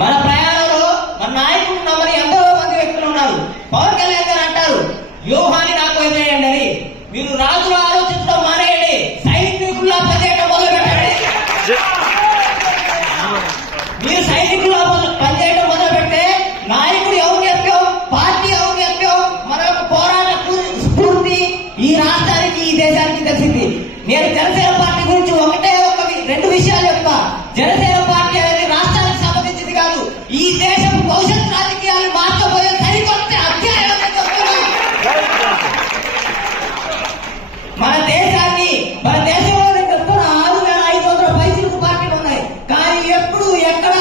మన ప్రయాణంలో మన నాయకుడు నమ్మని ఎంతో మంది వ్యక్తులు ఉన్నారు. పవన్ కళ్యాణ్ గారు అంటారు, వ్యూహాన్ని నాకు వదిలేయండి అని. మీరు రాజులు ఆలోచించడం మానేయండి, సైనికుల్లా పనిచేయడం మొదలు పెట్టండి. మీరు సైనికుల్లా పనిచేయడం మొదలు పెడితే నాయకుడు ఔన్నత్యం, పార్టీ ఔన్నత్యం, మన యొక్క పోరాట స్ఫూర్తి ఈ రాష్ట్రానికి, ఈ దేశానికి తెలిసింది. నేను జనసేన పార్టీ గురించి రెండు విషయాలు చెప్తా. జనసేన పార్టీ అనేది రాష్ట్రానికి సంబంధించింది కాదు, ఈ దేశం భవిష్యత్ రాజకీయాలు మార్చబోయే సరికొత్త అధ్యాయం. మన దేశంలో చెప్తున్న 6,500 పైసలకు పార్టీలు ఉన్నాయి, కానీ ఎప్పుడు ఎక్కడ